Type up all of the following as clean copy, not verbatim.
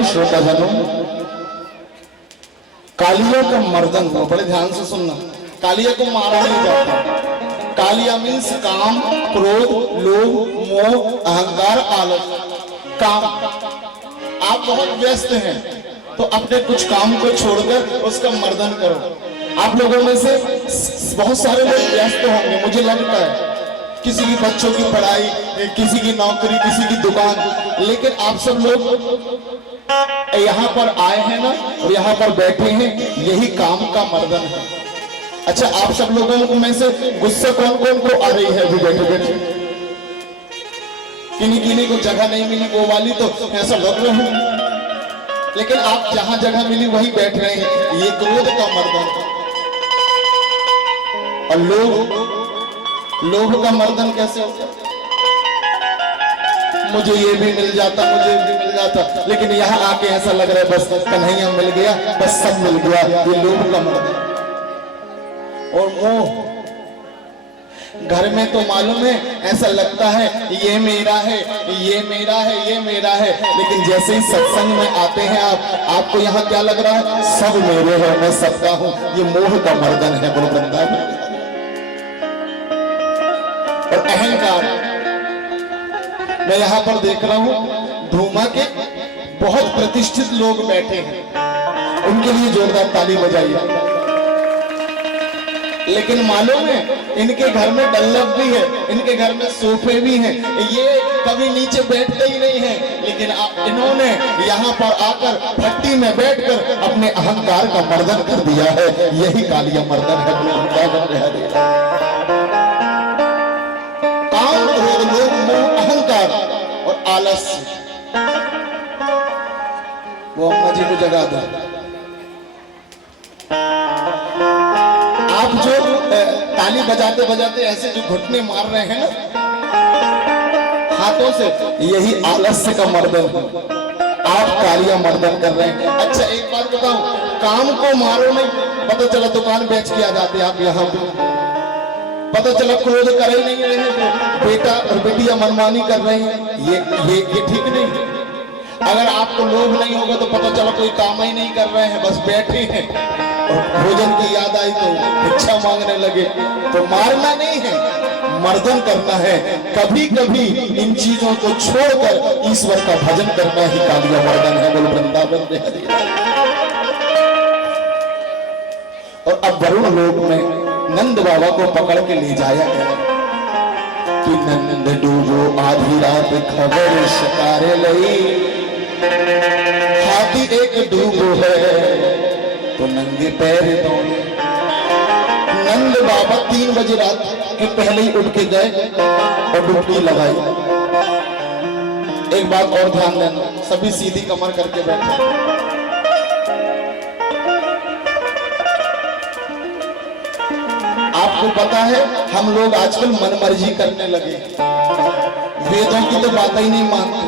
आदरणीय श्रोताजनों, कालिया का मर्दन हो, बड़े ध्यान से सुनना। कालिया को मारा नहीं जाता। कालिया मीन्स काम, क्रोध, लोभ, मोह, अहंकार, आलस। काम, आप बहुत व्यस्त हैं तो अपने कुछ काम को छोड़कर उसका मर्दन करो। आप लोगों में से बहुत सारे लोग व्यस्त होंगे, मुझे लगता है, किसी की बच्चों की पढ़ाई, किसी की नौकरी, किसी की दुकान, लेकिन आप सब लोग यहाँ पर आए हैं ना, और यहाँ पर बैठे हैं, यही काम का मर्दन है। अच्छा, आप सब लोगों में से गुस्सा कौन कौन को आ रही है अभी बैठे बैठे? किन्हीं किन्हीं को जगह नहीं मिली वो वाली तो ऐसा लग रहा हूं, लेकिन आप जहां जगह मिली वही बैठ रहे हैं, ये क्रोध का मर्दन है। और लोभ का मर्दन कैसे होता? मुझे ये भी मिल जाता, मुझे भी मिल जाता, लेकिन यहाँ आके ऐसा लग रहा है बस कन्हैया मिल गया, बस सब मिल गया, ये लोभ का मर्दन। और मोह, घर में तो मालूम है ऐसा लगता है ये मेरा है, ये मेरा है, ये मेरा है, लेकिन जैसे ही सत्संग में आते हैं आपको यहाँ क्या लग रहा है? सब मेरे है, मैं सबका हूं। ये मोह का मर्दन है बोलो वृंदावन। और अहंकार, मैं यहाँ पर देख रहा हूं धूमा के बहुत प्रतिष्ठित लोग बैठे हैं, उनके लिए जोरदार ताली बजाइए। लेकिन मालूम है इनके घर में डल्लब भी है, इनके घर में सोफे भी हैं, ये कभी नीचे बैठते ही नहीं है, लेकिन इन्होंने यहाँ पर आकर भट्टी में बैठकर अपने अहंकार का मर्दन कर दिया है। यही कालिया मर्दन है। काम, क्रोध, लोभ, मोह, अहंकार और आलस्य। वो अम्मा जी को जगा दो। आप जो ताली बजाते बजाते ऐसे जो घुटने मार रहे हैं ना हाथों से, यही आलस्य का मर्दन है। आप कालिया मर्दन कर रहे हैं। अच्छा, एक बात बताऊं, काम को मारो नहीं, पता चला दुकान बेच के आ जाते आप यहाँ पे, पता चला क्रोध कर ही नहीं रहे हैं, बेटा और बेटियां मनमानी कर रहे हैं, ये ठीक नहीं। अगर आपको लोभ नहीं होगा तो पता चला कोई काम ही नहीं कर रहे हैं, बस बैठे हैं, और भोजन की याद आई तो भिक्षा मांगने लगे, तो मारना नहीं है, मर्दन करना है। कभी कभी इन चीजों को छोड़कर ईश्वर का भजन करना ही कालिया मर्दन है बोल वृंदावन बिहारी। और अब वरुण लोक में नंद बाबा को पकड़ के ले जाया गया कि नंद डूबो आधी रात खबर शिकारे लई, हाथी एक डूबो है तो नंगे पैर दौड़े। नंद बाबा 3 बजे रात के पहले ही उठ के गए और डुबकी लगाई। एक बात और ध्यान देना, सभी सीधी कमर करके बैठे। आपको पता है हम लोग आजकल मनमर्जी करने लगे, वेदों की तो बात ही नहीं मानते,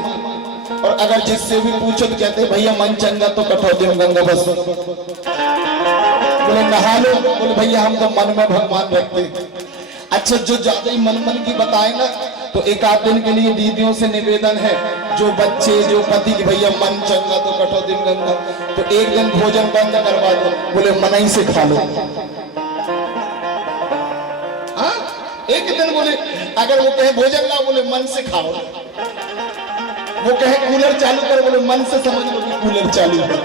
और अगर जिससे भी पूछो तो कहते भैया मन चंगा तो कठौती में गंगा बस, बोले नहा लो, बोले भैया हम तो मन में भगवान रखते। अच्छा, जो ज्यादा ही मन की बताए ना तो एक आध दिन के लिए दीदियों से निवेदन है, जो बच्चे जो पति की भैया मन चंगा तो कठौती में गंगा, तो एक दिन भोजन बंद करवा दो, बोले मन ही से खा लो। हाँ, एक दिन बोले अगर वो कहे भोजन ला, बोले मन से खाओ। वो कहे कूलर चालू कर, बोले मन से समझ लो कि कूलर चालू है।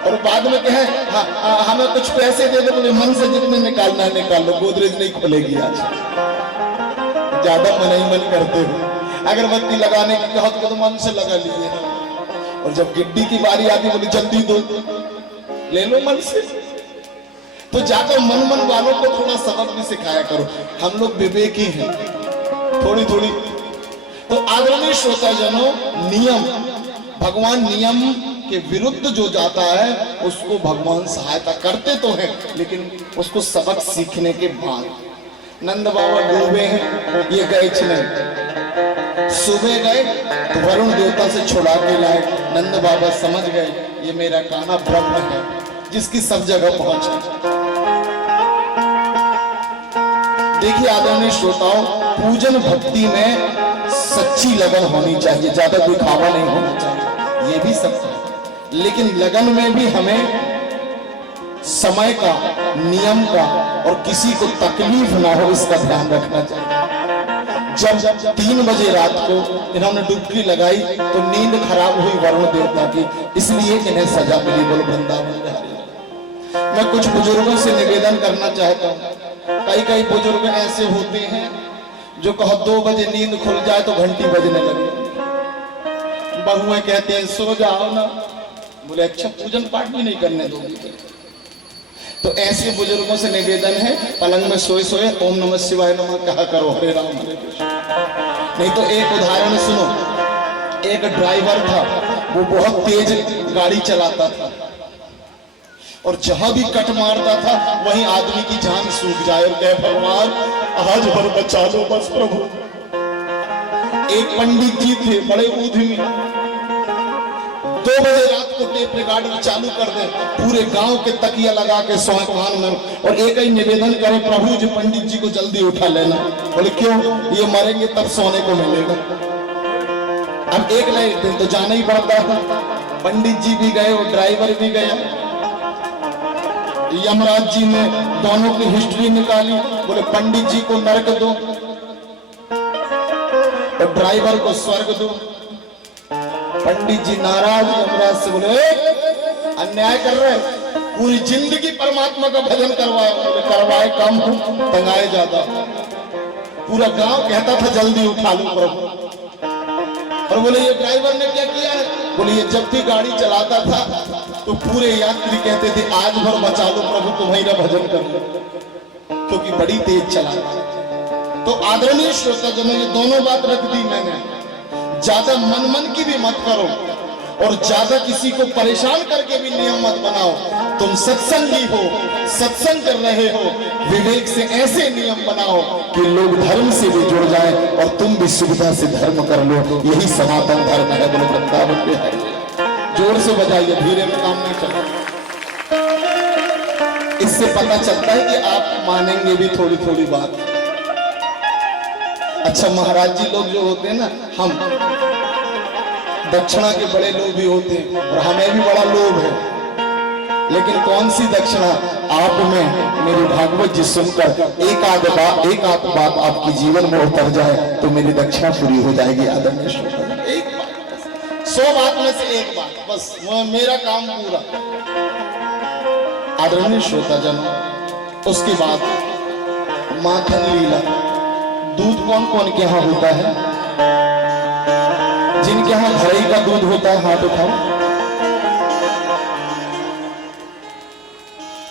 और बाद में कहे हमें कुछ पैसे दे दो, बोले मन से जितने निकालना है निकाल लो, गोदरेज नहीं खुलेगी आज। ज्यादा मन ही मन करते हो। अगरबत्ती लगाने की कहो तो मन से लगा लीजिए, और जब गिड्डी की बारी आती बोले जल्दी दो, ले लो मन से। तो जाकर मन वालों को थोड़ा सबक भी सिखाया करो। हम लोग विवेकी हैं थोड़ी थोड़ी। तो आदरणीय श्रोताजनों, नियम, भगवान नियम के विरुद्ध जो जाता है उसको भगवान सहायता करते तो हैं, लेकिन उसको सबक सीखने के बाद। नंद बाबा डूबे हैं, ये गए नहीं, सुबह गए तो वरुण देवता से छुड़ा के लाए। नंद बाबा समझ गए ये मेरा कान्हा ब्रह्म है जिसकी सब जगह पहुंच है। देखिए आदरणीय श्रोताओं, पूजन भक्ति में सच्ची लगन होनी चाहिए, ज्यादा दिखावा नहीं होना चाहिए, ये भी सब है। लेकिन लगन में भी हमें समय का, नियम का और किसी को तकलीफ ना हो इसका ध्यान रखना चाहिए। जब 3 बजे रात को इन्होंने डुबकी लगाई तो नींद खराब हुई वरुण देवता की, इसलिए इन्हें सजा मिली। बोलो वृंदावन बिहारी। मैं कुछ बुजुर्गों से निवेदन करना चाहता हूँ। कई बुजुर्ग ऐसे होते हैं जो कहो 2 बजे नींद खुल जाए तो घंटी बजने लगे। बहुएं कहते हैं सो जाओ ना, बोले अच्छा पूजन पाठ भी नहीं करने दोगे। तो ऐसे बुजुर्गों से निवेदन है, पलंग में सोए सोए ओम नमः शिवाय नमः कहा करो, हरे राम हरे कृष्ण। नहीं तो एक उदाहरण सुनो, एक ड्राइवर था, वो बहुत तेज गाड़ी चलाता था और जहां भी कट मारता था वहीं आदमी की जान सूख जाए और कहे भगवान आज भर बचा लो बस प्रभु। एक पंडित जी थे बड़े उद्यमी, 2 बजे रात को टेप रिकॉर्डर चालू कर दे, पूरे गांव के तकिया लगा के सोए कान में और एक ही निवेदन करे प्रभु जी पंडित जी को जल्दी उठा लेना। बोले क्यों? ये मरेंगे तब सोने को मिलेगा। अब एक दिन तो जाना ही पड़ता था। पंडित जी भी गए और ड्राइवर भी गया। यमराज जी ने दोनों की हिस्ट्री निकाली। बोले पंडित जी को नरक दो और ड्राइवर को स्वर्ग दो। पंडित जी नाराज, यमराज से बोले अन्याय कर रहे, पूरी जिंदगी परमात्मा का भजन करवाए। बोले करवाए कम तंगाए ज्यादा। पूरा गांव कहता था जल्दी उठा लो प्रभु। और बोले ये ड्राइवर ने क्या किया है? बोले ये जब भी गाड़ी चलाता था तो पूरे यात्री कहते थे आज भर बचा लो प्रभु, तुम्हारा भजन कर लो, क्योंकि बड़ी तेज चलाता। तो आदरणीय श्रोता जन, ये दोनों बात रख दी मैंने। ज्यादा मन की भी मत करो और ज्यादा किसी को परेशान करके भी नियम मत बनाओ। तुम सत्संगी हो, सत्संग कर रहे हो, विवेक से ऐसे नियम बनाओ कि लोग धर्म से भी जुड़ जाए और तुम भी सुविधा से धर्म कर लो। यही सनातन धर्म है। बोलो वृंदावन बिहारी। जोर से बजाइए, धीरे में काम नहीं चला। इससे पता चलता है कि आप मानेंगे भी थोड़ी थोड़ी बात। अच्छा महाराज जी लोग जो होते हैं ना, हम दक्षिणा के बड़े लोग भी होते हैं और हमें भी बड़ा लोभ है। लेकिन कौन सी दक्षिणा? आप में मेरी भागवत जी सुनकर एक आध बात आपके जीवन में उतर जाए तो मेरी दक्षिणा पूरी हो जाएगी। आदरणीय श्रोता, एक बात, 100 बात में से एक बात बस, मेरा काम पूरा। आदरणीय श्रोता जन, उसके बाद माखन लीला। दूध कौन कौन के यहाँ होता है? जिनके यहाँ घड़ई का दूध होता है हाथ उठाओ।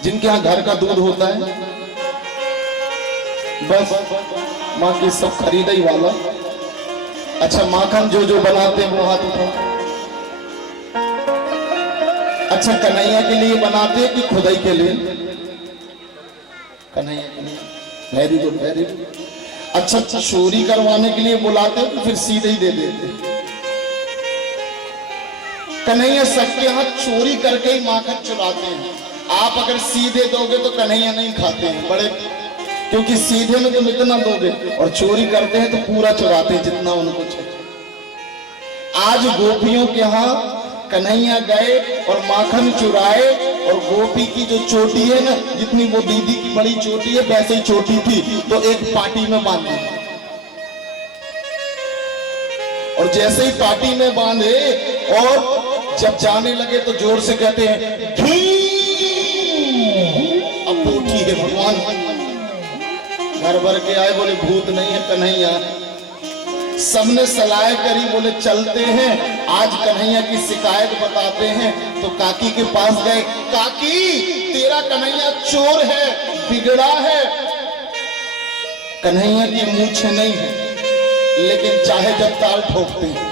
जिनके यहाँ घर का दूध होता है, बस माँ की सब खरीदा ही वाला। अच्छा माखन जो बनाते हैं वो हाथ उठाओ। अच्छा कन्हैया के लिए बनाते हैं कि खुदाई के लिए? कन्हैया के लिए। Very good very good. अच्छा चोरी करवाने के लिए बुलाते हो तो फिर सीधे ही दे देते? कन्हैया सबके यहाँ चोरी करके ही माखन चुराते हैं। आप अगर सीधे दोगे तो कन्हैया नहीं खाते हैं बड़े, क्योंकि सीधे में तुम इतना दोगे और चोरी करते हैं तो पूरा चुराते हैं जितना उनको चाहिए। आज गोपियों के यहाँ कन्हैया गए और माखन चुराए और गोपी की जो चोटी है ना, जितनी वो दीदी की बड़ी चोटी है वैसे ही चोटी थी, तो एक पार्टी में बांधी और जैसे ही पार्टी में बांधे और जब जाने लगे तो जोर से कहते हैं अब तो ठीक है भगवान। घर भर के आए, बोले भूत नहीं है कन्हैया। सबने सलाह करी, बोले चलते हैं आज कन्हैया की शिकायत बताते हैं। तो काकी के पास गए, काकी तेरा कन्हैया चोर है, बिगड़ा है। कन्हैया की मूंछ नहीं है लेकिन चाहे जब ताल ठोकते हैं।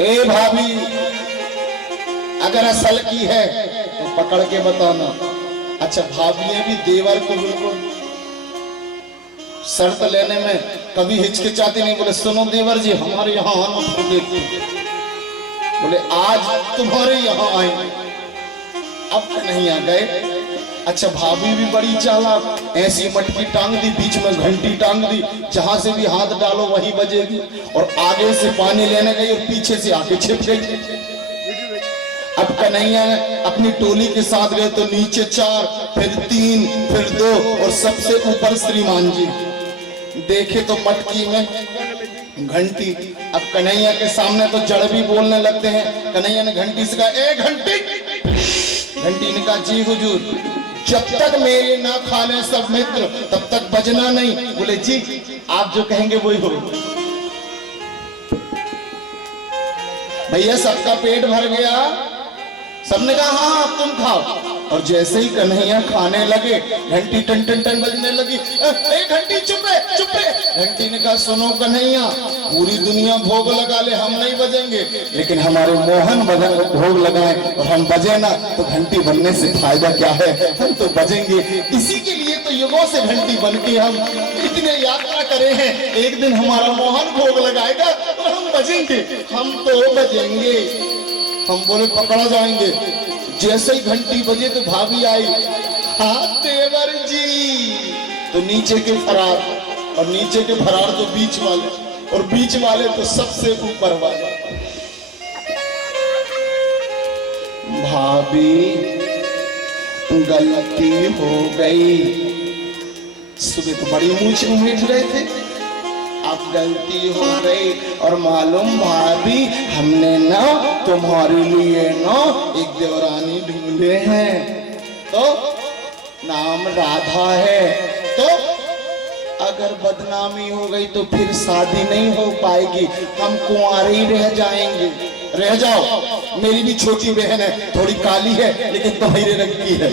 ए भाभी अगर असल की है तो पकड़ के बताना। अच्छा भाभी भी देवर को बिल्कुल शर्त लेने में कभी हिचकिचाती नहीं। बोले सुनो देवर जी हमारे यहाँ आना तो देखते। बोले आज तुम्हारे यहाँ आएंगे। अब कन्हैया गए अच्छा भाभी भी बड़ी चालाक, ऐसी मटकी टांग दी, बीच में घंटी टांग दी, जहां से भी हाथ डालो वहीं बजेगी। और आगे से पानी लेने गई और पीछे से आके छिप गई। अब कन्हैया अपनी टोली के साथ गए तो नीचे 4, फिर 3, फिर 2 और सबसे ऊपर श्रीमान जी देखे तो मटकी में घंटी। अब कन्हैया के सामने तो जड़ भी बोलने लगते हैं। कन्हैया ने घंटी से कहा, ए घंटी। घंटी ने कहा, जी हुजूर, जब तक मेरे ना खा ले सब मित्र तब तक बजना नहीं। बोले जी आप जो कहेंगे वही हो। भैया सबका पेट भर गया, सबने कहा हाँ अब तुम खाओ। और जैसे ही कन्हैया खाने लगे घंटी टन टन टन बजने लगी। घंटी चुप रहे चुप रहे। घंटी ने कहा, सुनो कन्हैया, पूरी दुनिया भोग लगा ले हम नहीं बजेंगे, लेकिन हमारे मोहन भोग लगाए और हम बजे ना तो घंटी बनने से फायदा क्या है, हम तो बजेंगे। इसी के लिए तो युगों से घंटी बन के हम इतने यात्रा करे हैं। एक दिन हमारा मोहन भोग लगाएगा और हम बजेंगे, हम तो बजेंगे। हम बोले पकड़ा जाएंगे। जैसे ही घंटी बजे तो भाभी आई, हाँ देवर जी। तो नीचे के फरार, और नीचे के फरार तो बीच वाले, और बीच वाले तो सबसे ऊपर वाले। भाभी गलती हो गई। सुबह तो बड़ी मूछ मीठ रहे थे, अब गलती हो गई। और मालूम भाभी, हमने ना तुम्हारे लिए ना एक देवरानी ढूंढे हैं, तो नाम राधा है। तो अगर बदनामी हो गई तो फिर शादी नहीं हो पाएगी, हम कुंवारे ही रह जाएंगे। रह जाओ, मेरी भी छोटी बहन है, थोड़ी काली है लेकिन तुम्हारे रंग की है।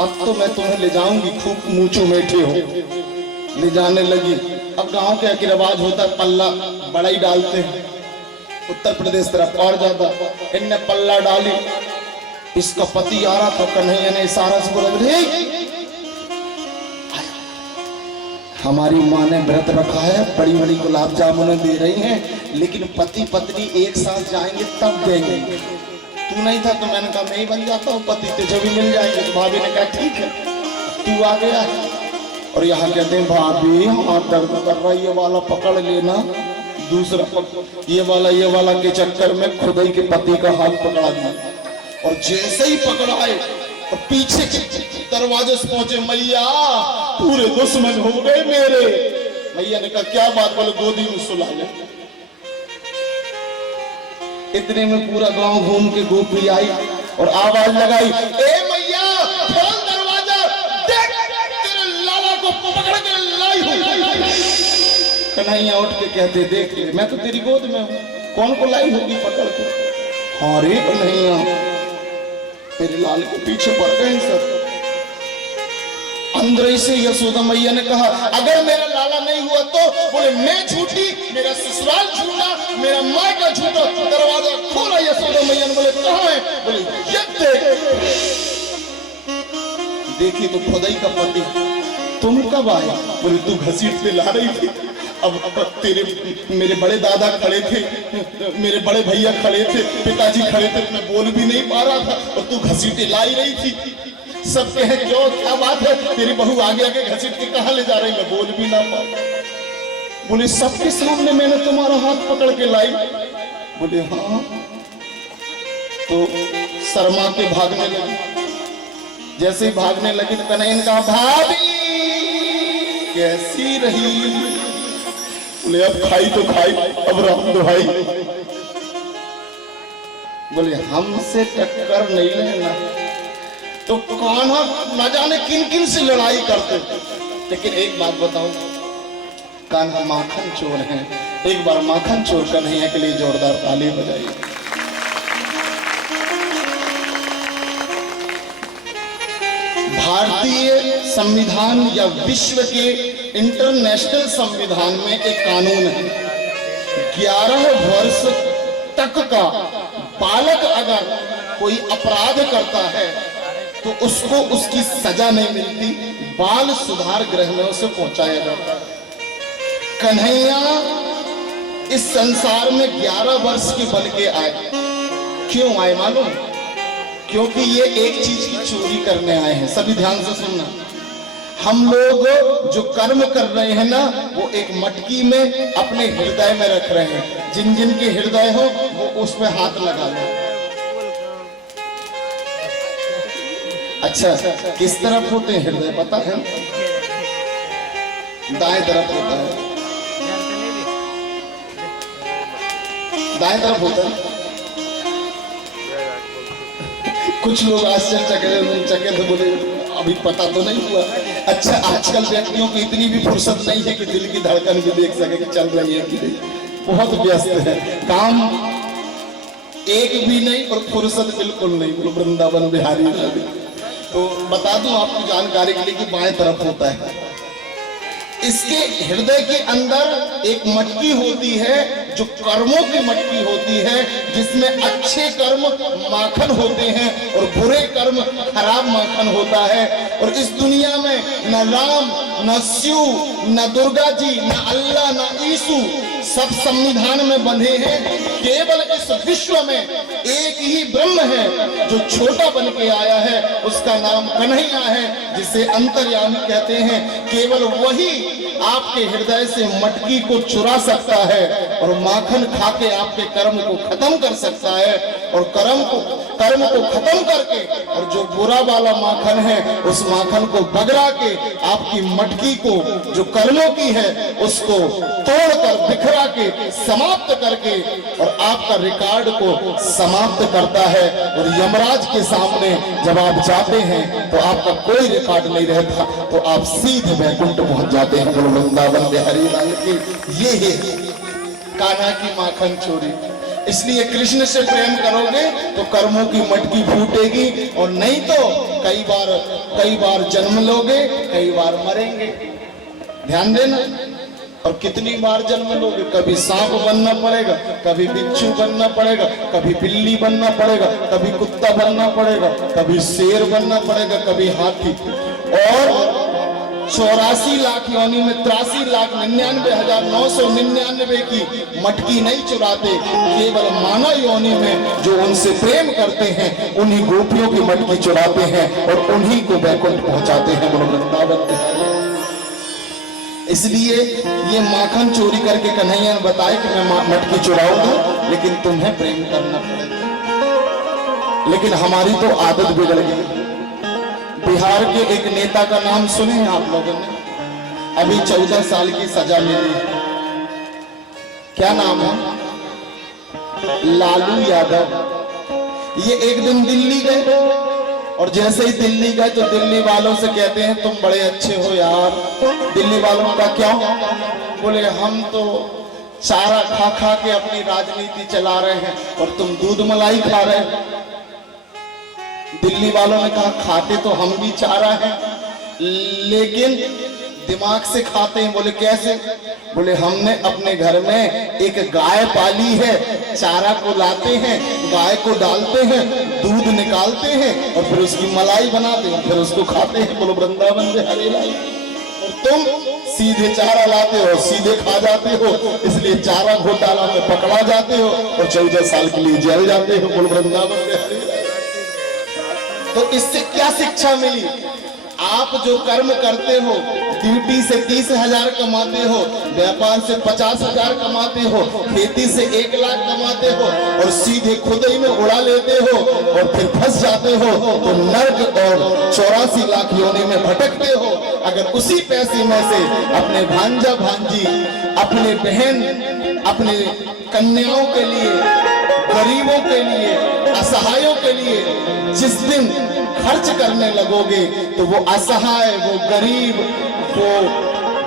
अब तो मैं तुम्हें ले जाऊंगी, खूब मूंचो बैठे हो। ले जाने लगी। अब गांव के एक रिवाज होता है, पल्ला बड़ा ही डालते हैं, उत्तर प्रदेश तरफ और ज्यादा। इनने पल्ला डाली, इसका पति आ रहा था। कन्हैया ने इशारा से बोला, हमारी माँ ने व्रत रखा है, बड़ी बड़ी गुलाब जामुन दे रही हैं, लेकिन पति पत्नी एक साथ जाएंगे तब देंगे। तू नहीं था तो मैंने कहा मैं ही बन जाता हूँ पति, तुझे भी मिल जाएंगे। तो भाभी ने कहा ठीक है, तू आ गया है। और यहाँ कहते हैं भाभी हाथ दर्द कर रहा है, ये वाला पकड़ लेना। दूसरा ये वाला के चक्कर में खुदाई के पति का हाथ पकड़ा दिया। और जैसे ही पकड़ाए और पीछे के दरवाजे से पहुंचे, मैया पूरे दुश्मन हो गए मेरे। मैया ने कहा क्या बात, बोले गोदी में सुला ले। इतने में पूरा गांव घूम के गोपी आई और आवाज लगाई, ए मैया खोल दरवाजा, देख तेरे लाला को पकड़ के लाई हूं। कन्हैया उठ के कहते, देख ले मैं तो तेरी गोद में हूं, कौन को लाई होगी पकड़ के। हाँ रे कन्हैया, मेरे लाल के पीछे पड़ गए सब। अंदर से यशोदा मैया ने कहा, अगर मेरा लाला नहीं हुआ तो। बोले मैं झूठी, मेरा ससुराल झूठा, मेरा माँ का झूठा। दरवाजा खोला यशोदा मैया ने। बोले कहाँ है? बोले ये देख। देखी तो खुदाई का पति। तुम कब आए? बोले तू घसीट से ला रही थी। अब तेरे मेरे बड़े दादा खड़े थे, मेरे बड़े भैया खड़े थे, पिताजी खड़े थे, मैं बोल भी नहीं पा रहा था और तू घसीटे ला ही रही थी। सब कहे क्यों, क्या बात है, तेरी बहू आगे आगे घसीट के कहाँ ले जा रही, मैं बोल भी ना पाऊं। बोले सबके सामने मैंने तुम्हारा हाथ पकड़ के लाई। बोले हाँ। तो शर्मा के भागने लगी। जैसे ही भागने लगी तो कन्हैया ने कहा, भाभी कैसी रही? बोले अब खाई तो खाई, अब राम दुहाई। बोले हमसे टक्कर नहीं लेना। तो कान्हा न जाने किन किन से लड़ाई करते। लेकिन एक बात बताओ, कान्हा माखन चोर है। एक बार माखन चोर कन्हैया के लिए जोरदार ताली बजाइए। भारतीय संविधान या विश्व के इंटरनेशनल संविधान में एक कानून है, 11 वर्ष तक का बालक अगर कोई अपराध करता है तो उसको उसकी सजा नहीं मिलती, बाल सुधार गृह में उसे पहुंचाया जाता है। कन्हैया इस संसार में 11 वर्ष के बन के आए। क्यों आए मालूम? क्योंकि ये एक चीज की चोरी करने आए हैं। सभी ध्यान से सुनना, हम लोग जो कर्म कर रहे हैं ना, वो एक मटकी में अपने हृदय में रख रहे हैं। जिन जिन के हृदय हो वो उस पे हाथ लगा लो। अच्छा, किस तरफ होते हैं हृदय पता है? दाएं तरफ होता है, दाएं तरफ होता है। कुछ लोग आश्चर्यचकित बोले अभी पता तो नहीं हुआ। अच्छा, आजकल व्यक्तियों की इतनी भी फुर्सत नहीं है कि दिल की धड़कन भी देख सके कि चल रही है कि नहीं। बहुत व्यस्त है, काम एक भी नहीं और फुर्सत बिल्कुल नहीं। बोलो वृंदावन बिहारी लाल। तो बता दूं आपकी जानकारी के लिए कि बाएं तरफ होता है। इसके हृदय के अंदर एक मटकी होती है जो कर्मों की मटकी होती है, जिसमें अच्छे कर्म माखन होते हैं और बुरे कर्म खराब माखन होता है। और इस दुनिया में न राम, न शिव, न दुर्गा जी, न अल्लाह, न यीशु सब संविधान में बंधे हैं। केवल इस विश्व में एक ही ब्रह्म है जो छोटा बन के आया है, उसका नाम कन्हैया है, जिसे अंतर्यामी कहते हैं। केवल वही आपके हृदय से मटकी को चुरा सकता है और माखन खा के आपके कर्म को खत्म कर सकता है। और कर्म को खत्म करके और जो बुरा वाला माखन है उस माखन को बगरा के आपकी मटकी को जो कर्मों की है उसको तोड़कर बिखरा के समाप्त करके और आपका रिकॉर्ड को समाप्त करता है। और यमराज के सामने जब आप जाते हैं तो आपका कोई रिकॉर्ड नहीं रहता, तो आप सीधे वैकुंठ पहुंच जाते हैं। बोलो वृंदावन बिहारी लाल की। ये है कान्हा की माखन चोरी। इसलिए कृष्ण से प्रेम करोगे तो कर्मों की मटकी फूटेगी, और नहीं तो कई बार जन्म लोगे, कई बार मरेंगे। ध्यान देना। और कितनी बार जन्म लोगे? कभी सांप बनना पड़ेगा, कभी बिच्छू बनना पड़ेगा, कभी बिल्ली बनना पड़ेगा, कभी कुत्ता बनना पड़ेगा, कभी शेर बनना पड़ेगा, कभी हाथी। और 84 लाख योनि में 83,99,999 की मटकी नहीं चुराते। केवल मानव योनि में जो उनसे प्रेम करते हैं उन्हीं गोपियों की मटकी चुराते हैं और उन्हीं को वैकुंठ पहुंचाते हैं। बोलो वृंदावन। इसलिए ये माखन चोरी करके कन्हैया ने बताया कि मैं मटकी चुराऊंगा, लेकिन तुम्हें प्रेम करना पड़ेगा। लेकिन हमारी तो आदत बिगड़ गई। बिहार के एक नेता का नाम सुने हैं आप लोगों ने? अभी 14 साल की सजा मिली। क्या नाम है? लालू यादव। ये एक दिन दिल्ली गए और जैसे ही दिल्ली गए तो दिल्ली वालों से कहते हैं तुम बड़े अच्छे हो यार। दिल्ली वालों का क्या? बोले हम तो चारा खा खा के अपनी राजनीति चला रहे हैं और तुम दूध मलाई खा रहे हो। दिल्ली वालों ने कहा खाते तो हम भी चारा हैं, लेकिन दिमाग से खाते हैं। बोले कैसे? बोले हमने अपने घर में एक गाय पाली है, चारा को लाते हैं, गाय को डालते हैं, दूध निकालते हैं और फिर उसकी मलाई बनाते हैं, फिर उसको खाते हैं। बोलो वृंदावन बिहारी लाल। और तुम सीधे चारा लाते हो, सीधे खा जाते हो, इसलिए चारा घोटाला में पकड़ा जाते हो और 14 साल के लिए जेल जाते हो। बोलो वृंदावन बिहारी लाल। तो इससे क्या शिक्षा मिली? आप जो कर्म करते हो, ड्यूटी से 30,000 कमाते हो, व्यापार से 50,000 कमाते हो, खेती से 1 लाख कमाते हो और सीधे खुदाई में उड़ा लेते हो और फिर फंस जाते हो तो नर्क और 84 लाख योनि में भटकते हो। अगर उसी पैसे में से अपने भांजा भांजी, अपने बहन, अपने कन्याओं के लिए, गरीबों के लिए, असहायों के लिए जिस दिन खर्च करने लगोगे तो वो असहाय, वो गरीब, वो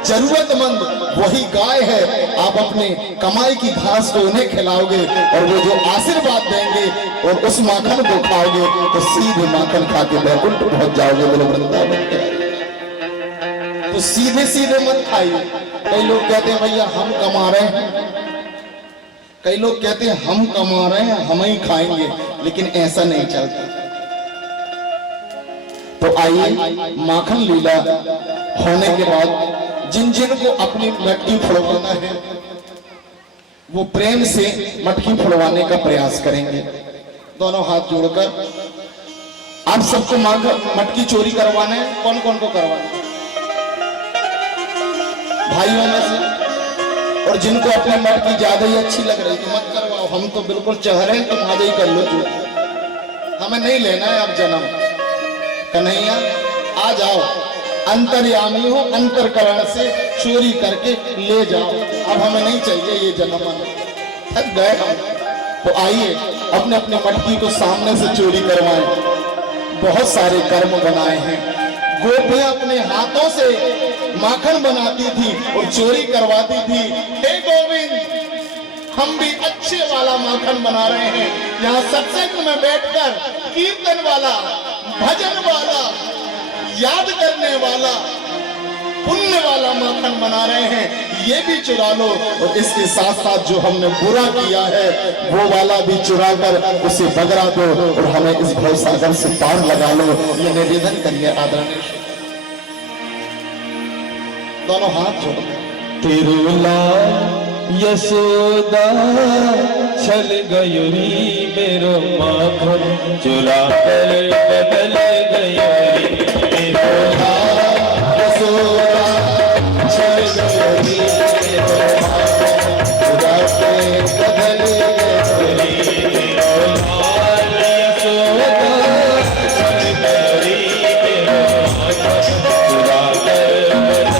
जरूरतमंद वही गाय है। आप अपने कमाई की घास को उन्हें खिलाओगे और वो जो आशीर्वाद देंगे और उस माखन को खाओगे तो सीधे माखन खा के वैकुंठ पहुंच जाओगे। बोलो वृंदावन। तो सीधे सीधे मत खाइए। कई लोग कहते हैं भैया हम कमा रहे हैं, कई लोग कहते हैं हम कमा रहे हैं हम ही खाएंगे, लेकिन ऐसा नहीं चलता। तो आइए माखन लीला होने के बाद जिन जिन को अपनी मटकी फुड़वाना है वो प्रेम से मटकी फुड़वाने का प्रयास करेंगे। दोनों हाथ जोड़कर आप सबको मटकी चोरी करवाने, कौन कौन को करवाने? भाइयों में से, और जिनको अपनी मटकी ज्यादा ही अच्छी लग रही तो मत करवाओ, हम तो बिल्कुल चेहरे हैं, तुम आगे ही कर लो चोरी, हमें नहीं लेना है अब जन्म। कन्हैया आ जाओ, अंतर्यामी हो, अंतरकरण से चोरी करके ले जाओ, अब हमें नहीं चाहिए ये जन्म, थक गए हम। तो आइए अपने अपने मटकी को सामने से चोरी करवाएं। बहुत सारे कर्म बनाए हैं। गोपियां अपने हाथों से माखन बनाती थी और चोरी करवाती थी। हे गोविंद, हम भी अच्छे वाला माखन बना रहे हैं, यहाँ सत्संग में बैठकर कीर्तन वाला, भजन वाला, याद करने वाला, पुण्य वाला माखन बना रहे हैं, ये भी चुरा लो। और इसके साथ साथ जो हमने बुरा किया है वो वाला भी चुरा कर उसे बगरा दो और हमें इस भव सागर से पार लगा लो। ये निवेदन करिए आदरणीय, दोनों हाथ जोड़। तिरुला यशोदा छल गयूरी मेरो माखन चुरा कर बदल गयूरी। तिरुला यशोदा छल गयूरी मेरो माखन चुरा के बदल गयूरी। तिरुला यशोदा छल गयूरी मेरो माखन चुरा कर बदल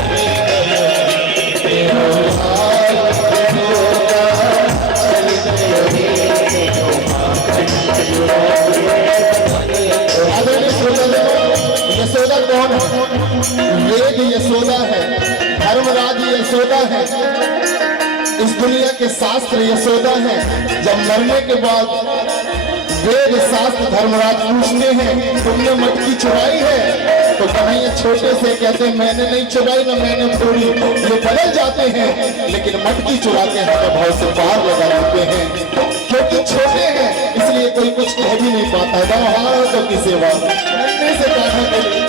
यशोदा कौन है? वेद यशोदा है, धर्मराज यशोदा है, इस दुनिया के शास्त्र यशोदा है। जब मरने के बाद वेद शास्त्र धर्मराज पूछते हैं तुमने मटकी चुराई है? तो कन्हैया छोटे से कहते हैं मैंने नहीं चुराई ना मैंने फोड़ी। ये बदल जाते हैं लेकिन मटकी चुरा के हमें भाव से पार लगा देते हैं। क्योंकि छोटे हैं इसलिए कोई कुछ कह भी नहीं पाता है। हाथों की सेवा करने से काटने के लिए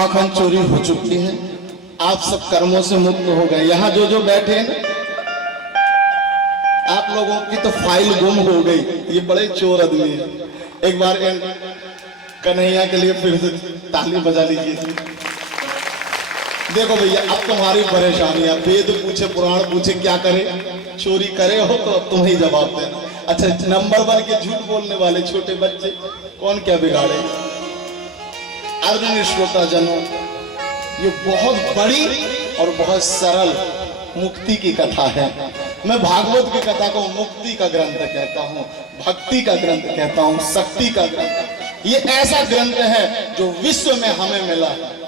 माखन चोरी हो चुकी है, आप सब कर्मों से मुक्त हो गए। यहाँ जो जो बैठे हैं ना, आप लोगों की तो फाइल गुम हो गई। ये बड़े चोर आदमी है। एक बार कन्हैया के लिए फिर से ताली बजा लीजिए। देखो भैया, अब तुम्हारी परेशानी है, वेद पूछे पुराण पूछे क्या करे, चोरी करे हो तो अब तुम ही जवाब देना। अच्छा, नंबर 1 के झूठ बोलने वाले छोटे बच्चे कौन क्या बिगाड़े। आदरणीय श्रोता जनों, ये बहुत बड़ी और बहुत सरल मुक्ति की कथा है। मैं भागवत की कथा को मुक्ति का ग्रंथ कहता हूँ, भक्ति का ग्रंथ कहता हूँ, शक्ति का ग्रंथ। ये ऐसा ग्रंथ है जो विश्व में हमें मिला है।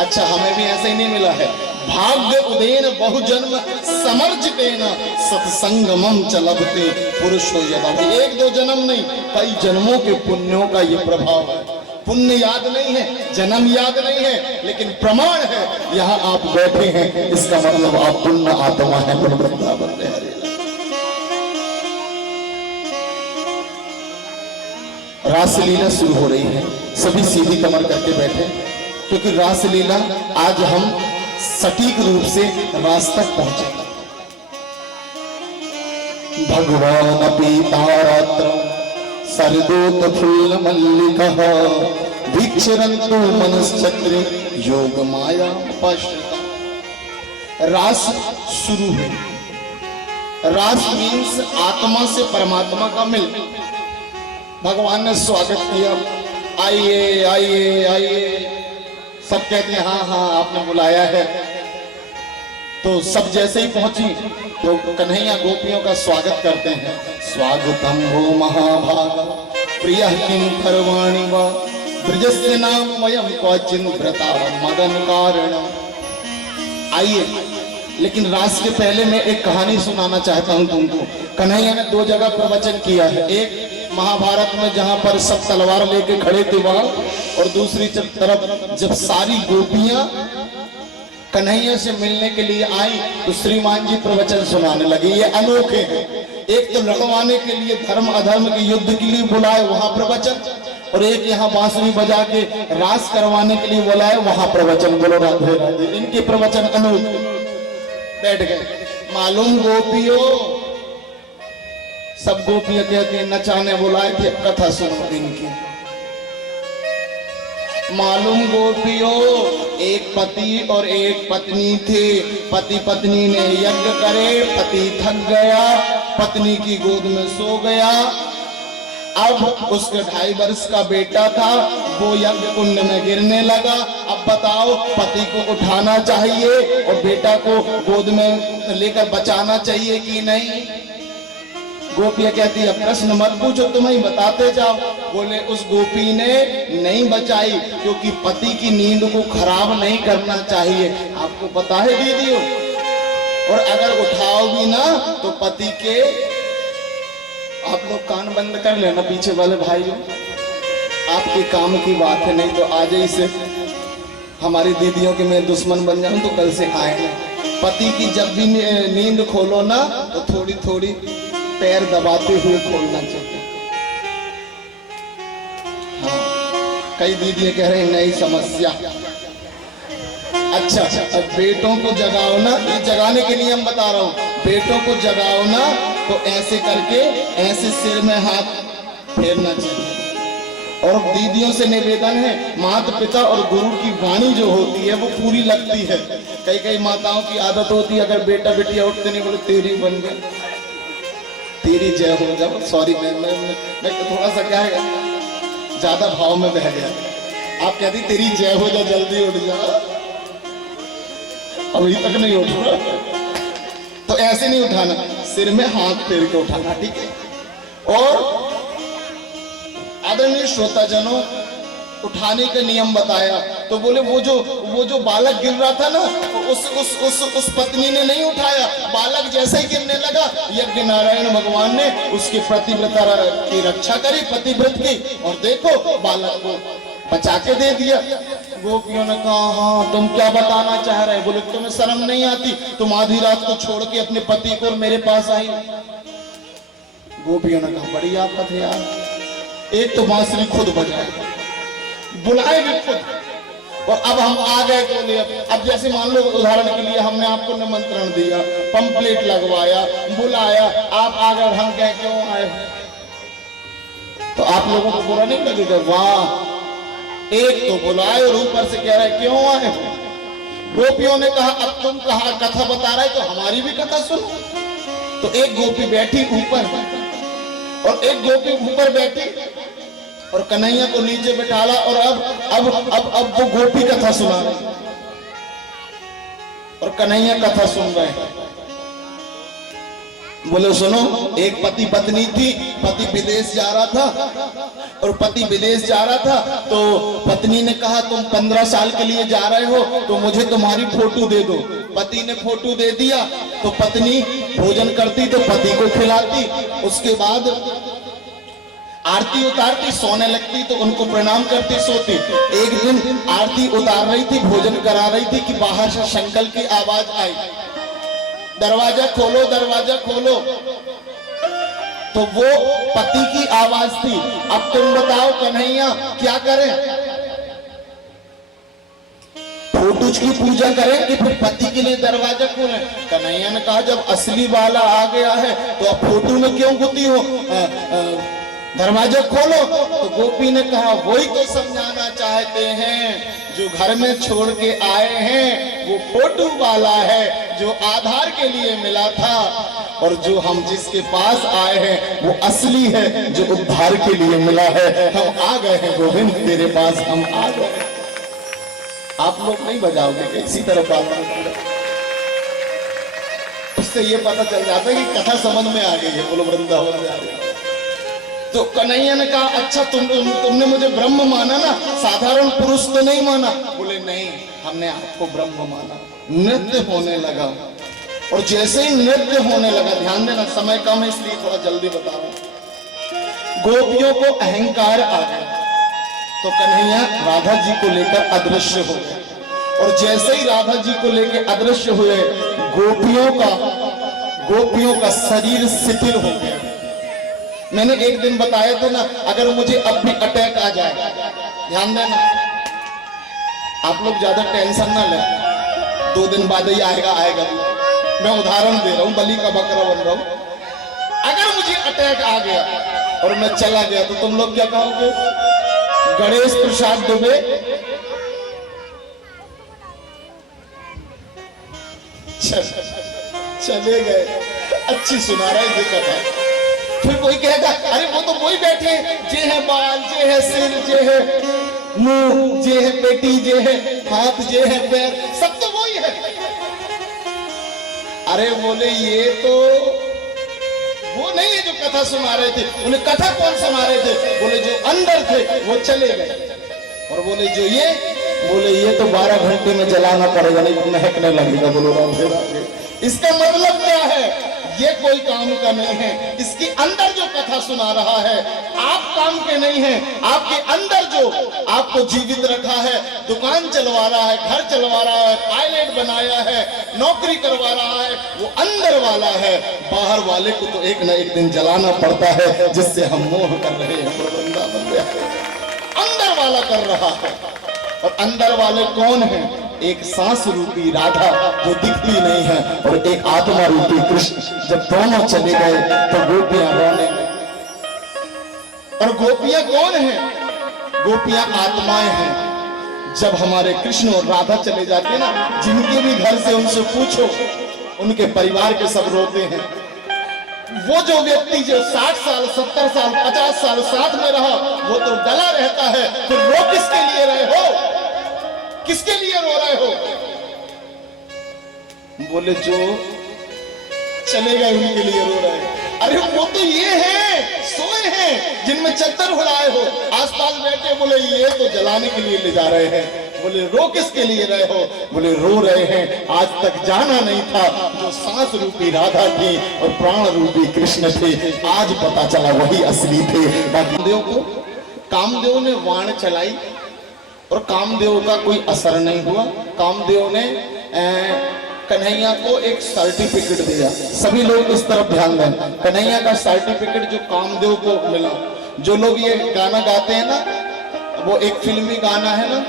अच्छा, हमें भी ऐसे ही नहीं मिला है। भाग्य उदेन बहुजन्म समर्जितेन सत्संगमम च लभते पुरुषो यदा। एक दो जन्म नहीं, कई जन्मों के पुण्यों का ये प्रभाव है। पुण्य याद नहीं है, जन्म याद नहीं है, लेकिन प्रमाण है। यहाँ आप बैठे हैं, इसका मतलब आप पुण्य आत्मा है। वृंदावन में हरे रासलीला शुरू हो रही है। सभी सीधी कमर करके बैठे, क्योंकि रासलीला आज हम सटीक रूप से रास तक पहुंचे। भगवान पीतारात्र सरदूत फूल मल्लिकः विचरन्तु मनश्चक्रे योग माया पश्यता। रास शुरू हुई। रास मीन्स आत्मा से परमात्मा का मिल। भगवान ने स्वागत किया, आइए आइए आइए। सब कहते हैं हाँ हाँ आपने बुलाया है। तो सब जैसे ही पहुंची तो कन्हैया गोपियों का स्वागत करते हैं। स्वागतम वो महाभागा प्रिय किं करवाणि वा ब्रजस्य नाम वयं क्वचिन् व्रता मदन कारण। आइए, लेकिन रास के पहले मैं एक कहानी सुनाना चाहता हूं तुमको। कन्हैया ने 2 जगह प्रवचन किया है। एक महाभारत में जहां पर सब तलवार लेके खड़े थे वहां, और दूसरी तरफ जब सारी गोपियां कन्हैया से मिलने के लिए आई तो श्रीमान जी प्रवचन सुनाने लगे। ये अनोखे हैं। एक तो लड़वाने के लिए, धर्म अधर्म के युद्ध के लिए बुलाए, वहां प्रवचन, और एक यहाँ बांसुरी बजा के रास करवाने के लिए बुलाए, वहां प्रवचन। बोलो राधे राधे। इनके प्रवचन अनोखे। बैठ गए। मालूम गोपियों, सब गोपियां कहती हैं नचाने बुलाए थे, कथा सुनो इनकी। मालूम गोपियों, एक पति और एक पत्नी थे। पति पत्नी ने यज्ञ करे, पति थक गया, पत्नी की गोद में सो गया। अब उसके 2.5 वर्ष का बेटा था, वो यज्ञ कुंड में गिरने लगा। अब बताओ, पति को उठाना चाहिए और बेटा को गोद में लेकर बचाना चाहिए कि नहीं? गोपियां कहती है प्रश्न मत पूछो, तुम ही बताते जाओ। बोले उस गोपी ने नहीं बचाई क्योंकि पति की नींद को खराब नहीं करना चाहिए। आपको पता है दीदियों, और अगर उठाओ भी ना तो पति के, आप लोग कान बंद कर लेना पीछे वाले भाइयों, आपके काम की बात है, नहीं तो आज ही से हमारी दीदियों के मैं दुश्मन बन जाऊं तो कल से आएंगे। पति की जब भी नींद खोलो ना तो थोड़ी थोड़ी पैर दबाते हुए खोलना चाहिए। हाँ, कई दीदी कह रहे हैं नई समस्या। अच्छा, अब बेटों को जगाओ ना, ये जगाने के नियम बता रहा हूँ। बेटों को जगाओ ना तो ऐसे करके, ऐसे सिर में हाथ फेरना चाहिए। और दीदियों से निवेदन है, माता पिता और गुरु की वाणी जो होती है वो पूरी लगती है। कई कई माताओं की आदत होती है, अगर बेटा बेटिया उठते नहीं बोले तेरी बन गए, तेरी जय हो जाओ। सॉरी, मैं थोड़ा सा क्या है, ज्यादा भाव में बह गया। आप कहती तेरी जय हो जा, जल्दी उठ जा, अभी तक नहीं उठ रहा। तो ऐसे नहीं उठाना, सिर में हाथ फेर के उठाना, ठीक है। और आदरणीय श्रोताजनों, उठाने का नियम बताया तो बोले वो जो बालक गिर रहा था ना, उस पत्नी ने नहीं उठाया। बालक जैसे ही गिरने लगा, यज्ञ नारायण भगवान ने उसकी पतिव्रता की रक्षा करी, पतिव्रत की, और देखो बालक को बचा के दे दिया। गोपियों ने कहा हाँ तुम क्या बताना चाह रहे? बोले तुम्हें शर्म नहीं आती, तुम आधी रात को छोड़ के अपने पति को मेरे पास आई। गोपियों ने कहा बड़ी आफत है यार, एक तो बांसुरी खुद बजाए, बुलाए भी खुद। और अब हम आ गए तो ले, अब जैसे मान लो उदाहरण के लिए हमने आपको निमंत्रण दिया, पंपलेट लगवाया, बुलाया, आप आ गए, हम कहें क्यों आए, तो आप लोगों को बुरा नहीं लगेगा? वाह, एक तो बुलाए और ऊपर से कह रहे क्यों आए। गोपियों ने कहा अब तुम कहा कथा बता रहे तो हमारी भी कथा सुनो। तो एक गोपी बैठी ऊपर और एक गोपी ऊपर बैठी और कन्हैया को नीचे बैठाला और अब वो गोपी कथा सुना रही और कन्हैया कथा सुन रहे हैं। बोले सुनो, एक पति पत्नी थी, पति विदेश जा रहा था और पति विदेश जा रहा था तो पत्नी ने कहा तुम 15 साल के लिए जा रहे हो तो मुझे तुम्हारी फोटो दे दो। पति ने फोटो दे दिया तो पत्नी भोजन करती तो पति को खिलाती, उसके बाद आरती उतारती, सोने लगती तो उनको प्रणाम करती, सोती। एक दिन आरती उतार रही थी, भोजन करा रही थी कि बाहर से शंकर की आवाज आई, दरवाजा खोलो, दरवाजा खोलो। तो वो पति की आवाज थी। अब तुम बताओ कन्हैया क्या करें, फोटोज की पूजा करें कि फिर पति के लिए दरवाजा खोलें? कन्हैया ने कहा जब असली वाला आ गया है तो अब फोटो में क्यों गुती हो, दरवाजा खोलो। तो गोपी ने कहा वही तो समझाना चाहते हैं, जो घर में छोड़ के आए हैं वो फोटो वाला है जो आधार के लिए मिला था, और जो हम जिसके पास आए हैं वो असली है जो उद्धार के लिए मिला है। हम आ गए हैं गोविंद तेरे पास, हम आ गए। आप लोग नहीं बजाओगे इसी तरह बात, उससे ये पता चल जाता है कि कथा समझ में आ गई है, बोलो वृंदावन में आ गई। तो कन्हैया ने कहा अच्छा तुमने मुझे ब्रह्म माना ना, साधारण पुरुष तो नहीं माना? बोले नहीं, हमने आपको ब्रह्म माना। नृत्य होने लगा और जैसे ही नृत्य होने लगा, ध्यान देना समय कम है इसलिए थोड़ा जल्दी बता रहा हूं, गोपियों को अहंकार आ गया तो कन्हैया राधा जी को लेकर अदृश्य हो गए और जैसे ही राधा जी को लेकर अदृश्य हुए गोपियों का शरीर शिथिल हो गया। मैंने एक दिन बताया था ना, अगर मुझे अब भी अटैक आ जाए, ध्यान देना, आप लोग ज्यादा टेंशन ना लें, 2 दिन बाद ही आएगा। मैं उदाहरण दे रहा हूं, बलि का बकरा बन रहा हूं। अगर मुझे अटैक आ गया और मैं चला गया तो तुम लोग क्या कहोगे? गणेश प्रसाद दुबे चले गए, अच्छी सुना रहा है ये कथा। फिर कोई कहेगा अरे वो तो वही बैठे, जे है बाल, जे है सिर, जे है मुंह, जे है पेटी, जे है हाथ, जे है पैर, सब तो वही है। अरे बोले ये तो वो नहीं है जो कथा सुना रहे थे। बोले कथा कौन सुना रहे थे? बोले जो अंदर थे वो चले गए। और बोले जो ये तो 12 घंटे में जलाना पड़ेगा नहीं तो महकने लगेगा। बोलो राधे राधे। इसका मतलब क्या है? ये कोई काम का नहीं है, इसके अंदर जो कथा सुना रहा है आप काम के नहीं हैं, आपके अंदर जो आपको जीवित रखा है, दुकान चलवा रहा है, घर चलवा रहा है, पायलट बनाया है, नौकरी करवा रहा है, वो अंदर वाला है। बाहर वाले को तो एक ना एक दिन जलाना पड़ता है, जिससे हम मोह कर रहे हैं, वृंदावन अंदर वाला कर रहा है। और अंदर वाले कौन है? एक सांस रूपी राधा जो दिखती नहीं है और एक आत्मा रूपी कृष्ण। जब दोनों चले गए तो गोपियां रोने लगी। और गोपियां कौन हैं? गोपियां आत्माएं हैं। जब हमारे कृष्ण और राधा चले जाते हैं ना, जिनके भी घर से उनसे पूछो, उनके परिवार के सब रोते हैं। वो जो व्यक्ति जो 60 साल 70 साल 50 साल साथ में रहा वो तो डला रहता है, तो रो किसके लिए रहे हो? किसके लिए रो रहे हो? बोले जो चले गए उनके लिए रो रहे हैं। अरे वो तो ये हैं, सोए हैं, जिनमें चद्दर उड़ाए हो, आसपास बैठे। बोले ये तो जलाने के लिए ले जा रहे हैं। बोले रो किसके लिए रहे हो? बोले रो रहे हैं, आज तक जाना नहीं था जो सांस रूपी राधा थी और प्राण रूपी कृष्ण थे, आज पता चला वही असली थे। कामदेव ने वाण चलाई और कामदेव का कोई असर नहीं हुआ। कामदेव ने कन्हैया को एक सर्टिफिकेट दिया। सभी लोग इस तरफ ध्यान दें, कन्हैया का सर्टिफिकेट जो कामदेव को मिला। जो लोग ये गाना गाते हैं ना, वो एक फिल्मी गाना है ना,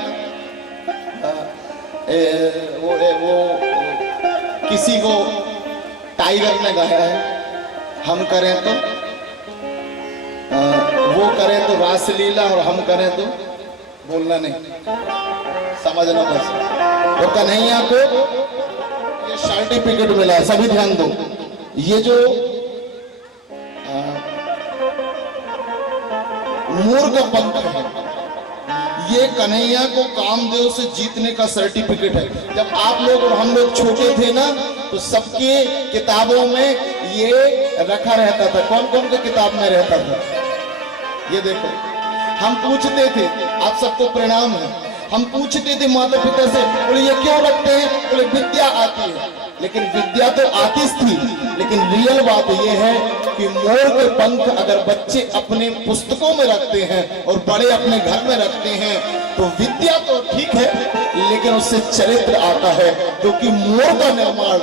वो किसी को टाइगर ने गाया है, हम करें तो वो करें तो रासलीला और हम करें तो बोलना नहीं, समझना बस। तो कन्हैया को ये सर्टिफिकेट मिला है, सभी ध्यान दो। ये जो मोर का पंख है, ये कन्हैया को कामदेव से जीतने का सर्टिफिकेट है। जब आप लोग और हम लोग छोटे थे ना, तो सबके किताबों में ये रखा रहता था। कौन कौन के किताब में रहता था? ये देखो, हम पूछते थे, आप सबको प्रणाम है, हम पूछते थे माता पिता से, बोले ये क्यों रखते हैं? बोले विद्या आती है। लेकिन विद्या तो आती थी, लेकिन रियल बात यह है कि मोर के पंख अगर बच्चे अपने पुस्तकों में रखते हैं और बड़े अपने घर में रखते हैं, तो विद्या तो ठीक है, लेकिन उससे चरित्र आता है। क्योंकि मोर का निर्माण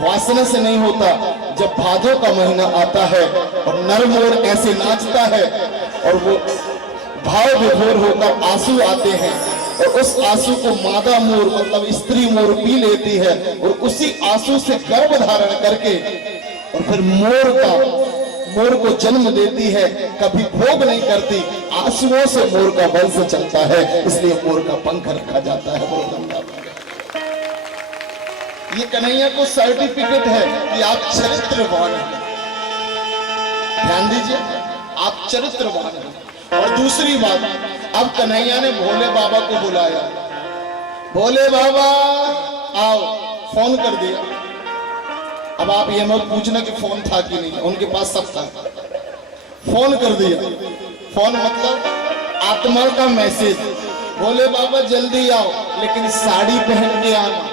वासना से नहीं होता। जब भादों का महीना आता है और नर मोर ऐसे नाचता है और वो भाव विभोर होकर आंसू आते हैं, और उस आंसू को मादा मोर मतलब स्त्री मोर पी लेती है, और उसी आंसू से गर्भ धारण करके और फिर मोर को जन्म देती है। कभी भोग नहीं करती, आंसुओं से मोर का वंश चलता है, इसलिए मोर का पंख रखा जाता है। ये कन्हैया को सर्टिफिकेट है कि आप चरित्रवान हैं। ध्यान दीजिए, आप चरित्रवान हैं। और दूसरी बात, अब कन्हैया ने भोले बाबा को बुलाया, भोले बाबा आओ, फोन कर दिया। अब आप ये मत पूछना कि फोन था कि नहीं, उनके पास सब था। फोन कर दिया, फोन मतलब आत्मा का मैसेज, भोले बाबा जल्दी आओ, लेकिन साड़ी पहन के आना।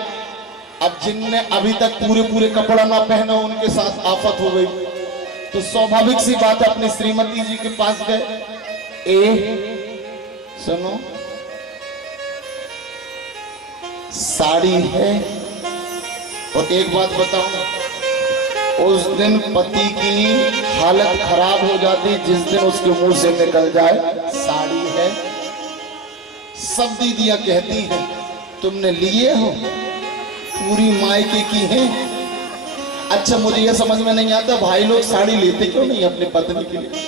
अब जिनने अभी तक पूरे कपड़ा ना पहना, उनके साथ आफत हो गई। तो स्वाभाविक सी बात है, अपनी श्रीमती जी के पास गए, सुनो साड़ी है। और एक बात बताऊं, उस दिन पति की हालत खराब हो जाती जिस दिन उसके मुंह से निकल जाए साड़ी है। सब दीदियां कहती हैं तुमने लिए हो, पूरी मायके की है। अच्छा, मुझे यह समझ में नहीं आता भाई लोग साड़ी लेते क्यों नहीं अपने पत्नी के लिए?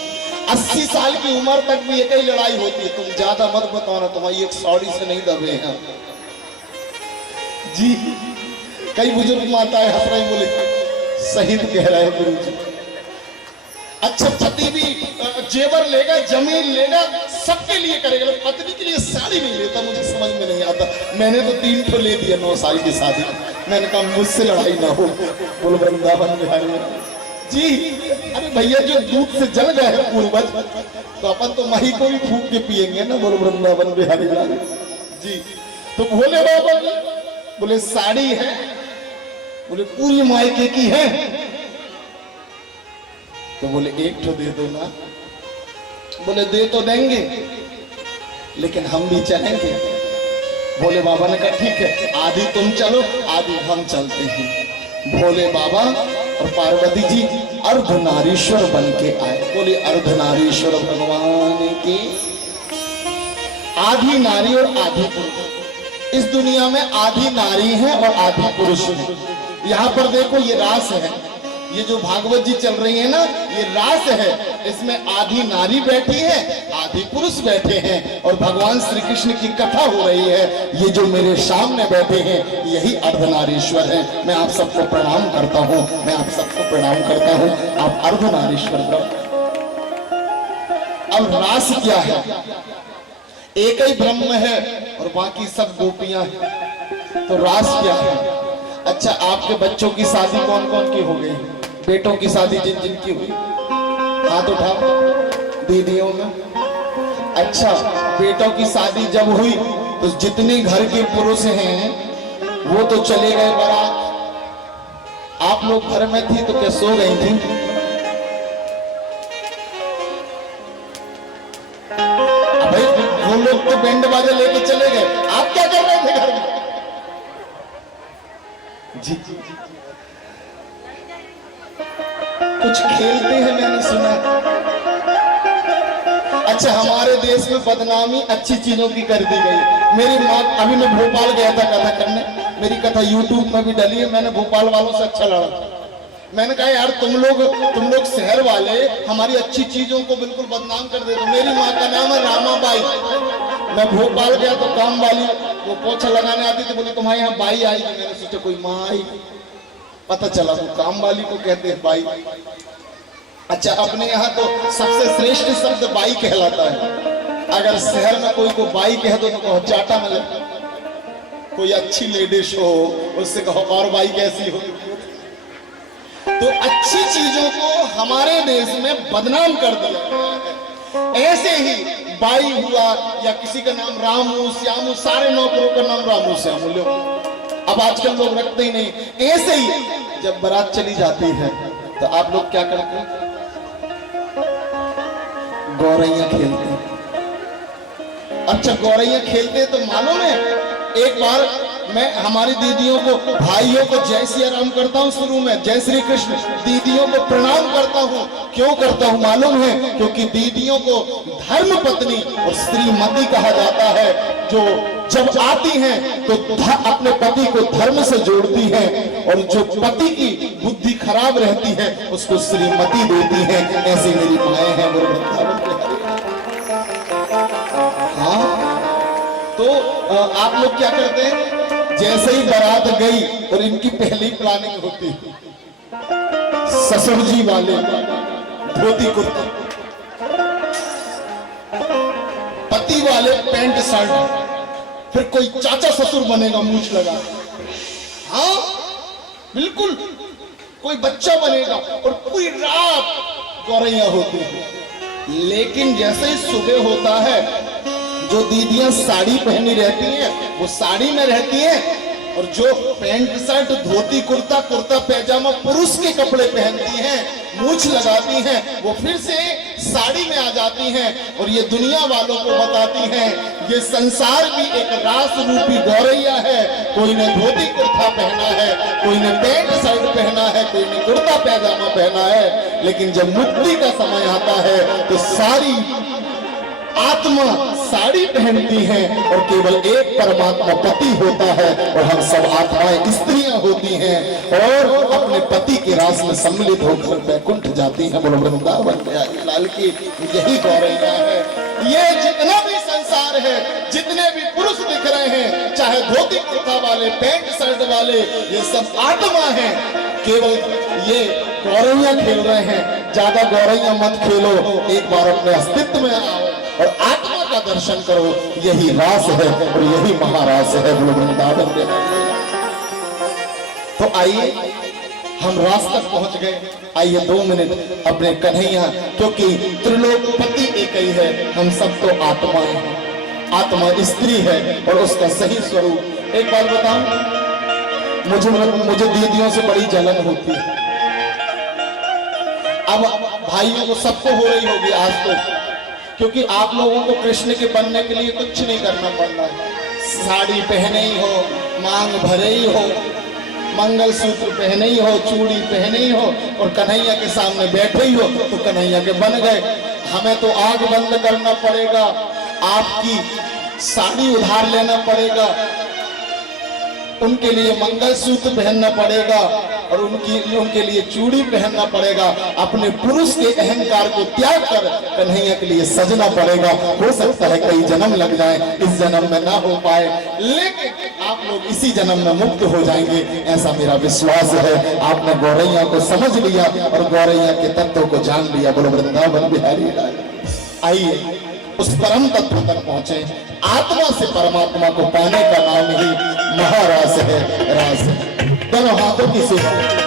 80 साल की उम्र तक भी एक ही लड़ाई होती है, तुम ज्यादा मत बताओ ना, तुम्हारी एक साड़ी से नहीं दबे हैं जी। कई बुजुर्ग माताएं हंस रही, बोले सही कह रहे हैं गुरु जी। अच्छा, पति भी जेवर लेगा, जमीन लेगा, सबके लिए करेगा, पत्नी के लिए साड़ी नहीं लेता। मुझे समझ में नहीं आता। मैंने तो 3 ठो ले दिया 9 साल की शादी। मैंने कहा मुझसे लड़ाई ना हो। बोलो वृंदावन बिहारी जी। अरे भैया, जो दूध से जल गए हैं पूर्वज, तो अपन तो मही को भी फूक के पिएंगे ना। बोलो वृंदावन बिहारी जी। तो भोले बाबा बोले साड़ी है, बोले पूरी मायके की है। तो बोले एक ठो दे दो ना। बोले दे तो देंगे, लेकिन हम भी चलेंगे। भोले बाबा ने कहा ठीक है, आधी तुम चलो, आधी हम चलते हैं। भोले बाबा और पार्वती जी अर्धनारीश्वर बन के आए। बोले अर्धनारीश्वर भगवान की। आधी नारी और आधी पुरुष। इस दुनिया में आधी नारी है और आधी पुरुष है। यहाँ पर देखो, ये रास है, ये जो भागवत जी चल रही है ना, ये रास है। इसमें आधी नारी बैठी है, आधी पुरुष बैठे हैं, और भगवान श्री कृष्ण की कथा हो रही है। ये जो मेरे सामने बैठे हैं, यही अर्धनारीश्वर है। मैं आप सबको प्रणाम करता हूँ, मैं आप सबको प्रणाम करता हूँ। आप अर्धनारीश्वर ब्रह्म। अब रास क्या है? एक ही ब्रह्म है और बाकी सब गोपियां हैं। तो रास क्या है? अच्छा, आपके बच्चों की शादी कौन कौन की हो गई? बेटों की शादी जिन जिन की हुई हाथ उठाओ, दीदियों में। अच्छा, बेटों की शादी जब हुई तो जितने घर के पुरुष हैं वो तो चले गए बारात। आप लोग घर में थी तो क्या सो गई थी? भाई वो लोग तो बैंड बाजा लेके चले गए, आप क्या कर रहे थे घर में? जी कुछ खेलते हैं, मैंने सुना। अच्छा, हमारे देश में बदनामी अच्छी चीजों की कर दी गई। मेरी माँ, अभी मैं भोपाल गया था कथा करने, मेरी कथा यूट्यूब में भी डली है, मैंने भोपाल वालों से अच्छा लड़ा। मैंने कहा यार तुम लोग शहर वाले हमारी अच्छी चीजों को बिल्कुल बदनाम कर देते हो। मेरी माँ का नाम है रामाबाई। मैं भोपाल गया तो काम वाली वो पोछा लगाने आती थी, बोली तुम्हारे यहाँ बाई आई थी। मैंने सोचा कोई माँ आई, पता चला वो काम वाली को कहते हैं बाई। अच्छा, अपने यहाँ तो सबसे श्रेष्ठ शब्द बाई कहलाता है। अगर शहर में कोई को बाई कह दो तो कहो चाटा मिले, कोई अच्छी लेडीज हो उससे कहो और बाई कैसी हो। तो अच्छी चीजों को हमारे देश में बदनाम कर दिया गया है। ऐसे ही बाई हुआ या किसी का नाम रामू श्यामू, सारे नौकरों का नाम रामू श्यामू लो, अब आजकल लोग रखते ही नहीं। ऐसे ही जब बारात चली जाती है तो आप लोग क्या करते हैं? गौरैया खेलते हैं। अच्छा, गौरैया खेलते तो मालूम है, एक बार मैं हमारी दीदियों को, भाइयों को जय सिया राम करता हूँ, शुरू में जय श्री कृष्ण, दीदियों को प्रणाम करता हूँ। क्यों करता हूँ मालूम है? क्योंकि दीदियों को धर्म पत्नी और श्रीमती कहा जाता है, जो जब आती हैं तो अपने पति को धर्म से जोड़ती हैं, और जो पति की बुद्धि खराब रहती है उसको श्रीमती देती हैं। ऐसी मेरी माएँ हैं गुरु वृंदावन बिहारी। हाँ, तो आप लोग क्या करते हैं? जैसे ही बारात गई और इनकी पहली प्लानिंग होती, ससुर जी वाले धोती कुर्ता, पति वाले पैंट शर्ट, फिर कोई चाचा ससुर बनेगा मूछ लगा, हाँ बिल्कुल, कोई बच्चा बनेगा और पूरी रात गौरैया होती है। लेकिन जैसे ही सुबह होता है, जो दीदियां साड़ी पहनी रहती हैं वो साड़ी में रहती हैं, और जो पैंट शर्ट धोती कुर्ता कुर्ता पैजामा पुरुष के कपड़े पहनती हैं, मूछ लगाती हैं, वो फिर से साड़ी में आ जाती हैं और ये दुनिया वालों को बताती हैं ये संसार भी एक रास रूपी गौरैया है। कोई ने धोती कुर्ता पहना है, कोई ने पैंट शर्ट पहना है, कोई ने कुर्ता पैजामा पहना है, लेकिन जब मुक्ति का समय आता है तो सारी आत्मा साड़ी पहनती है और केवल एक परमात्मा पति होता है, और हम सब आत्माएं स्त्रियां होती हैं और अपने पति के रास में सम्मिलित होकर बैकुंठ जाती हैं। बोलो वृंदावन बिहारी लाल की। यही गौरैया है। ये जितना भी संसार है, जितने भी पुरुष दिख रहे हैं, चाहे धोती कुर्ता वाले, पैंट शर्ट वाले, ये सब आत्मा है। केवल ये गौरैया खेल रहे हैं। ज्यादा गौरैया मत खेलो, एक बार अपने अस्तित्व में आओ और आत्मा का दर्शन करो। यही रास है और यही महारास है वृंदावन में। तो आइए, हम रास तक पहुंच गए। आइए 2 मिनट अपने कन्हैया, क्योंकि त्रिलोकपति एक ही है, हम सब तो आत्मा है। आत्मा स्त्री है और उसका सही स्वरूप। एक बात बताऊं, मुझे दीदियों से बड़ी जलन होती है। अब भाइयों को सबको हो रही होगी आज तो, क्योंकि आप लोगों को कृष्ण के बनने के लिए कुछ नहीं करना पड़ रहा है। साड़ी पहने ही हो, मांग भरे ही हो, मंगलसूत्र पहने ही हो, चूड़ी पहने ही हो, और कन्हैया के सामने बैठे ही हो तो कन्हैया के बन गए। हमें तो आग बंद करना पड़ेगा, आपकी साड़ी उधार लेना पड़ेगा, उनके लिए मंगलसूत्र पहनना पड़ेगा और उनके लिए चूड़ी पहनना पड़ेगा। अपने पुरुष के अहंकार को त्याग कर कन्हैया के लिए सजना पड़ेगा। हो सकता है कई जन्म लग जाए, इस जन्म में ना हो पाए, लेकिन आप लोग इसी जन्म में मुक्त हो जाएंगे, ऐसा मेरा विश्वास है। आपने गौरैया को समझ लिया और गौरैया के तत्व को जान लिया। बोलो वृंदावन बिहारी लाल। आइए उस परम तत्व तक पहुंचे। आत्मा से परमात्मा को पाने का नाम ही महारास है, रास है। दोनों हाथों की सेवा।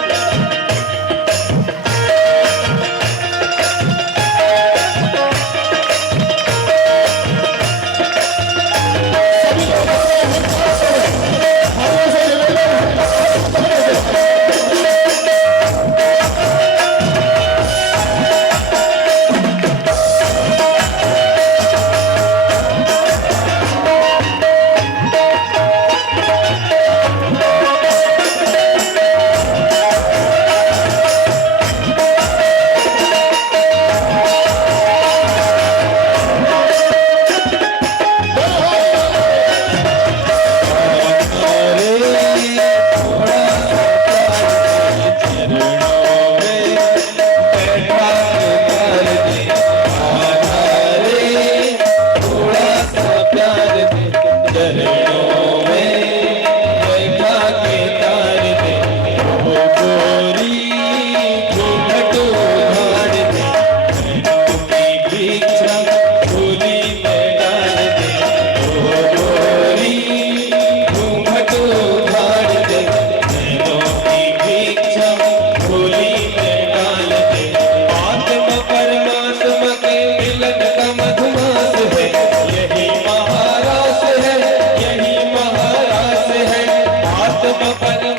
पवन